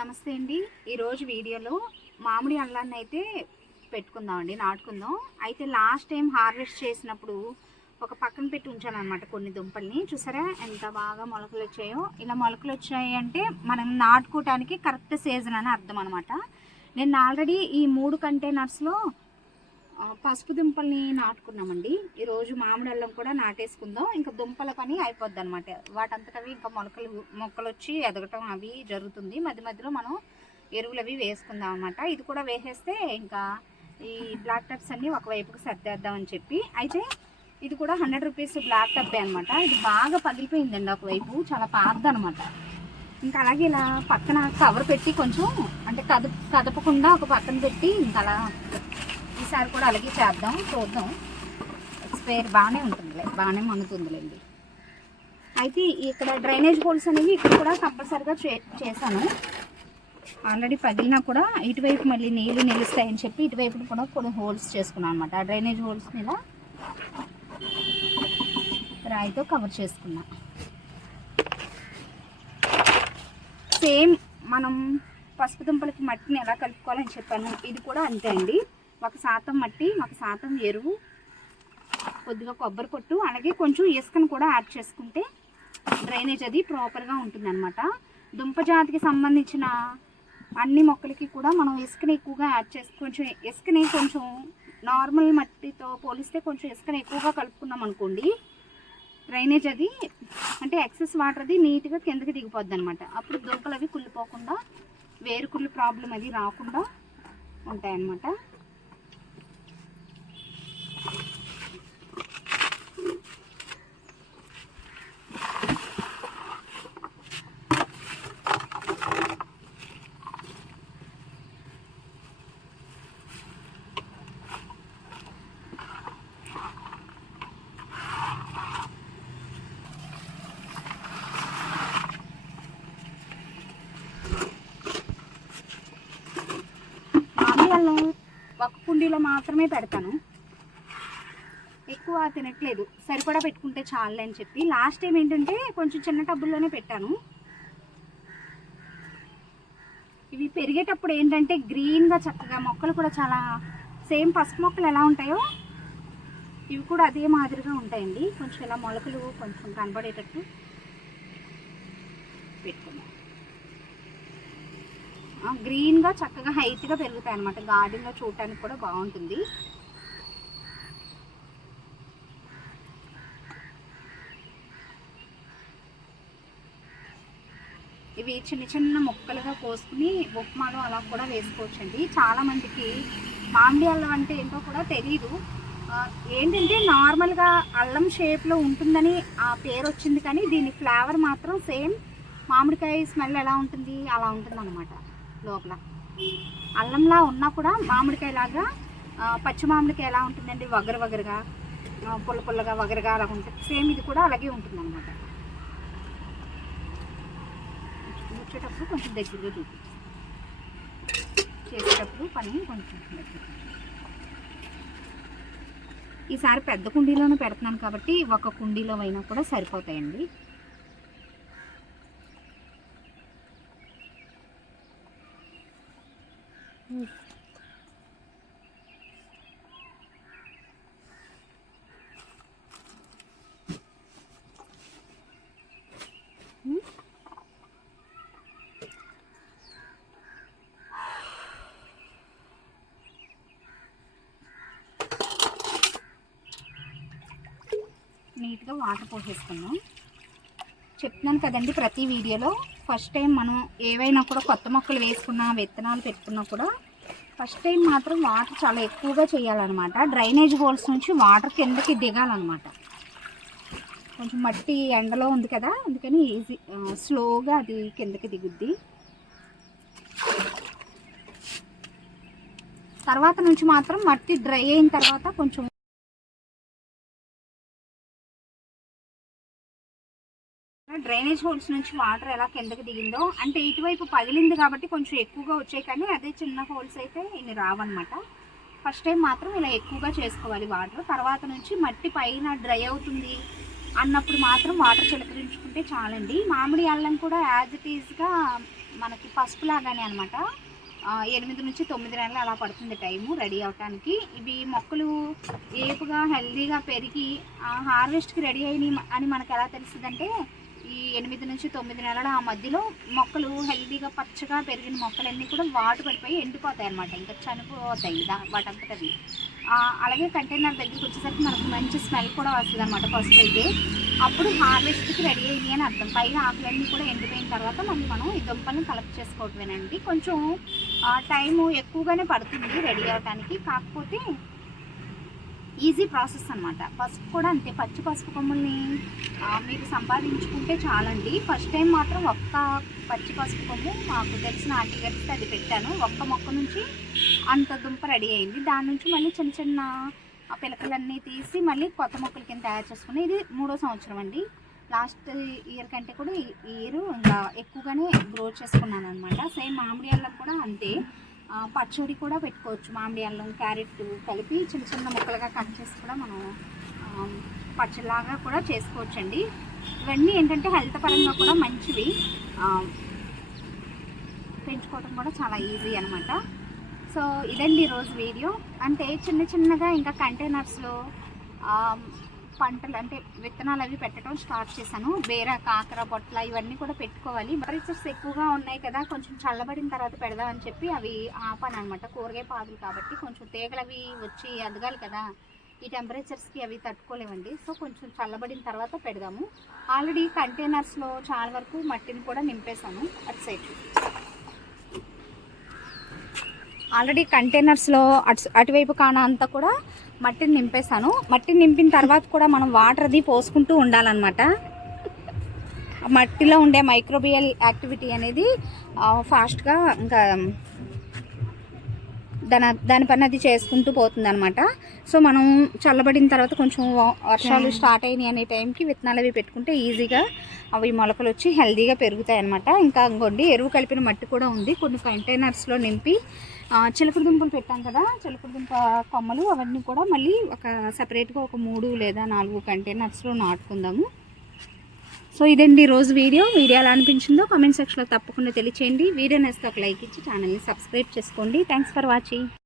నమస్తే అండి. ఈరోజు వీడియోలో మామిడి అల్లాన్ని అయితే పెట్టుకుందామండి, నాటుకుందాం. అయితే లాస్ట్ టైం హార్వెస్ట్ చేసినప్పుడు ఒక పక్కన పెట్టి ఉంచాను అనమాట కొన్ని దుంపల్ని. చూసారా ఎంత బాగా మొలకలు వచ్చాయో. ఇలా మొలకలు వచ్చాయి అంటే మనం నాటుకోవటానికి కరెక్ట్ సీజన్ అని అర్థం అనమాట. నేను ఆల్రెడీ ఈ 3 కంటైనర్స్లో పసుపు దుంపల్ని నాటుకున్నామండి. ఈరోజు మామిడి అల్లం కూడా నాటేసుకుందాం. ఇంకా దుంపల పని అయిపోద్ది అనమాట. వాటంతటవి ఇంకా మొక్కలు వచ్చి ఎదగటం అవి జరుగుతుంది. మధ్య మధ్యలో మనం ఎరువులు అవి వేసుకుందాం అనమాట. ఇది కూడా వేసేస్తే ఇంకా ఈ బ్లాక్ టబ్స్ అన్నీ ఒకవైపుకి సర్దేద్దామని చెప్పి. అయితే ఇది కూడా 100 రూపీస్ బ్లాక్ టబ్బే అనమాట. ఇది బాగా పగిలిపోయిందండి ఒకవైపు, చాలా పాతది అనమాట. ఇంకా అలాగే ఇలా పక్కన కవర్ పెట్టి కొంచెం అంటే కదపకుండా ఒక పక్కన పెట్టి ఇంకా అలా ఈసారి కూడా అలాగే చేద్దాం, చూద్దాం. స్పేర్ బాగానే ఉంటుందిలే, బాగానే మన్నుతుందిలేండి. అయితే ఇక్కడ డ్రైనేజ్ హోల్స్ అనేవి ఇక్కడ కూడా కంపల్సరీగా చేశాను. ఆల్రెడీ పగిలినా కూడా ఇటువైపు మళ్ళీ నీళ్ళు నిలుస్తాయని చెప్పి ఇటువైపు కూడా కొన్ని హోల్స్ చేసుకున్నాను అనమాట. ఆ డ్రైనేజ్ హోల్స్ మీద రాయితో కవర్ చేసుకున్నా. సేమ్ మనం పసుపు దుంపలకి మట్టిని ఎలా కలుపుకోవాలని చెప్పాను, ఇది కూడా అంతే అండి. 1% మట్టి, 1% ఎరువు, కొద్దిగా కొబ్బరి పొట్టు, అలాగే కొంచెం ఇసుకను కూడా యాడ్ చేసుకుంటే డ్రైనేజ్ అది ప్రాపర్గా ఉంటుందన్నమాట. దుంప జాతికి సంబంధించిన అన్ని మొక్కలకి కూడా మనం ఇసుకని ఎక్కువగా యాడ్ చేసి కొంచెం నార్మల్ మట్టితో పోలిస్తే కొంచెం ఇసుకని ఎక్కువగా కలుపుకున్నాం అనుకోండి, డ్రైనేజ్ అది అంటే ఎక్సెస్ వాటర్ అది నీట్గా కిందకి దిగిపోద్ది అనమాట. అప్పుడు దుంపలు అవి కుళ్ళిపోకుండా, వేరుకుళ్ళు ప్రాబ్లం అది రాకుండా ఉంటాయన్నమాట. ఒక కుండీలో మాత్రమే పెడతాను, ఎక్కువ తినట్లేదు, సరిపడా పెట్టుకుంటే చాలు అని చెప్పి. లాస్ట్ టైం ఏంటంటే కొంచెం చిన్న టబ్బుల్లోనే పెట్టాను. ఇవి పెరిగేటప్పుడు ఏంటంటే గ్రీన్గా చక్కగా మొక్కలు కూడా చాలా సేమ్ పసుపు మొక్కలు ఎలా ఉంటాయో ఇవి కూడా అదే మాదిరిగా ఉంటాయండి. కొంచెం ఇలా మొలకలు కొంచెం కనబడేటట్టు పెట్టుకున్నాం. గ్రీన్గా చక్కగా హైట్గా పెరుగుతాయి అన్నమాట. గార్డెన్లో చూడటానికి కూడా బాగుంటుంది. ఇవి చిన్న చిన్న ముక్కలుగా కోసుకుని ఉప్మాలో అలా కూడా వేసుకోవచ్చండి. చాలామందికి మామిడి అల్లం అంటే ఏంటో కూడా తెలియదు. ఏంటంటే నార్మల్గా అల్లం షేప్లో ఉంటుందని ఆ పేరు వచ్చింది, కానీ దీని ఫ్లేవర్ మాత్రం సేమ్ మామిడికాయ స్మెల్ ఎలా ఉంటుంది అలా ఉంటుంది అన్నమాట. లోపల అల్లంలా ఉన్నా కూడా మామిడికాయ లాగా, పచ్చి మామిడికాయ ఎలా ఉంటుందండి వగరగా పుల్లగా వగరగా అలా ఉంటుంది, సేమ్ ఇది కూడా అలాగే ఉంటుంది అన్నమాట. వచ్చేటప్పుడు కొంచెం దగ్గరగా చూపి, చేసేటప్పుడు పని కొంచెం దగ్గర. ఈసారి పెద్ద కుండీలోనే పెడుతున్నాను కాబట్టి ఒక కుండీలో అయినా కూడా సరిపోతాయండి. నీట్గా వాటర్ పోసేసుకుందాం. చెప్తున్నాను కదండి ప్రతి వీడియోలో, ఫస్ట్ టైం మనం ఏవైనా కూడా కొత్త మొక్కలు వేసుకున్నా, విత్తనాలు పెట్టుకున్నా కూడా ఫస్ట్ టైం మాత్రం వాటర్ చాలా ఎక్కువగా చేయాలన్నమాట. డ్రైనేజ్ హోల్స్ నుంచి వాటర్ కిందకి దిగాలన్నమాట. కొంచెం మట్టి ఎండలో ఉంది కదా, అందుకని స్లోగా అది కిందకి దిగుద్ది. తర్వాత నుంచి మాత్రం మట్టి డ్రై అయిన తర్వాత కొంచెం డ్రైనేజ్ హోల్స్ నుంచి వాటర్ ఎలా కిందకి దిగిందో, అంటే ఇటువైపు పగిలింది కాబట్టి కొంచెం ఎక్కువగా వచ్చాయి, కానీ అదే చిన్న హోల్స్ అయితే ఇన్ని రావన్నమాట. ఫస్ట్ టైం మాత్రం ఇలా ఎక్కువగా చేసుకోవాలి వాటర్. తర్వాత నుంచి మట్టి పైన డ్రై అవుతుంది అన్నప్పుడు మాత్రం వాటర్ చిలకరించుకుంటే చాలండి. మామిడి అల్లం కూడా యాజ్ ఇట్ ఈజ్గా మనకి పసుపు లాగానే అనమాట. 8 నుంచి 9 నెలలు అలా పడుతుంది టైము రెడీ అవటానికి. ఇవి మొక్కలు ఏపుగా హెల్దీగా పెరిగి హార్వెస్ట్కి రెడీ అయినాయి అని మనకు ఎలా తెలుస్తుందంటే, ఈ 8 నుంచి 9 నెలల ఆ మధ్యలో మొక్కలు హెల్దీగా పచ్చగా పెరిగిన మొక్కలన్నీ కూడా వాటు పడిపోయి ఎండిపోతాయి అన్నమాట, ఇంకా చనిపోతాయి వాటంతటవి. అలాగే కంటైనర్ దగ్గరికి వచ్చేసరికి మనకు మంచి స్మెల్ కూడా వస్తుంది అనమాట పసుపు అయితే. అప్పుడు హార్వెస్ట్కి రెడీ అయ్యి అని అర్థం. పైన ఆకులన్నీ కూడా ఎండిపోయిన తర్వాత మళ్ళీ మనం ఈ దుంపలను కలెక్ట్ చేసుకోవటమేనండి. కొంచెం టైము ఎక్కువగానే పడుతుంది రెడీ అవడానికి, కాకపోతే ఈజీ ప్రాసెస్ అనమాట. పసుపు కూడా అంతే, పచ్చి పసుపు కొమ్ముల్ని మీరు సంపాదించుకుంటే చాలండి. ఫస్ట్ టైం మాత్రం ఒక్క పచ్చి పసుపు కొమ్ము మాకు తెలిసిన ఆంటీ గారికి అది పెట్టాను. ఒక్క మొక్క నుంచి అంత దుంప రెడీ అయింది. దాని నుంచి మళ్ళీ చిన్న చిన్న పిలకలన్నీ తీసి మళ్ళీ కొత్త మొక్కల కింద తయారు చేసుకుని ఇది 3వ సంవత్సరం అండి. లాస్ట్ ఇయర్ కంటే కూడా ఈ ఇయర్ ఇంకా ఎక్కువగానే గ్రో చేసుకున్నాను అనమాట. సేమ్ మామిడి అల్లం కూడా అంతే, పచ్చడి కూడా పెట్టుకోవచ్చు. మామిడి అల్లం క్యారెట్ కలిపి చిన్న చిన్న ముక్కలుగా కట్ చేసి కూడా మనం పచ్చడిలాగా కూడా చేసుకోవచ్చండి. ఇవన్నీ ఏంటంటే హెల్త్ పరంగా కూడా మంచివి, పెంచుకోవడం కూడా చాలా ఈజీ అనమాట. సో ఇదండి ఈరోజు వీడియో. అంటే చిన్న చిన్నగా ఇంకా కంటైనర్స్లో పంటలు అంటే విత్తనాలు అవి పెట్టడం స్టార్ట్ చేశాను. బేర, కాకర, బొట్ల ఇవన్నీ కూడా పెట్టుకోవాలి. టెంపరేచర్స్ ఎక్కువగా ఉన్నాయి కదా, కొంచెం చల్లబడిన తర్వాత పెడదామని చెప్పి అవి ఆపాను అనమాట. కూరగాయ పాదులు కాబట్టి కొంచెం తీగలు అవి వచ్చి ఎదగాలి కదా, ఈ టెంపరేచర్స్కి అవి తట్టుకోలేవండి. సో కొంచెం చల్లబడిన తర్వాత పెడదాము. ఆల్రెడీ కంటైనర్స్లో చాలా వరకు మట్టిని కూడా నింపేశాను. అటు సైడ్ ఆల్రెడీ కంటైనర్స్లో అటువైపు కాన అంతా కూడా మట్టిని నింపేశాను. మట్టిని నింపిన తర్వాత కూడా మనం వాటర్ అది పోసుకుంటూ ఉండాలన్నమాట. మట్టిలో ఉండే మైక్రోబియల్ యాక్టివిటీ అనేది ఫాస్ట్గా ఇంకా దాని పని అది చేసుకుంటూ పోతుంది అనమాట. సో మనం చల్లబడిన తర్వాత కొంచెం వర్షాలు స్టార్ట్ అయినాయి అనే టైంకి విత్తనాలు అవి పెట్టుకుంటే ఈజీగా అవి మొలకలు వచ్చి హెల్దీగా పెరుగుతాయి అనమాట. ఇంకా ఇంకోండి ఎరువు కలిపిన మట్టి కూడా ఉంది, కొన్ని కంటైనర్స్లో నింపి చిలకడ దుంపలు పెట్టాం కదా, చిలకడ దుంప కొమ్మలు అవన్నీ కూడా మళ్ళీ ఒక సపరేట్గా ఒక 3 లేదా 4 కంటైనర్స్లో నాటుకుందాము. సో ఇదండి ఈరోజు వీడియో ఎలా అనిపించిందో కామెంట్ సెక్షన్లో తప్పకుండా తెలియచేయండి. వీడియో నచ్చితే ఒక లైక్ ఇచ్చి ఛానల్ని సబ్స్క్రైబ్ చేసుకోండి. Thanks for watching.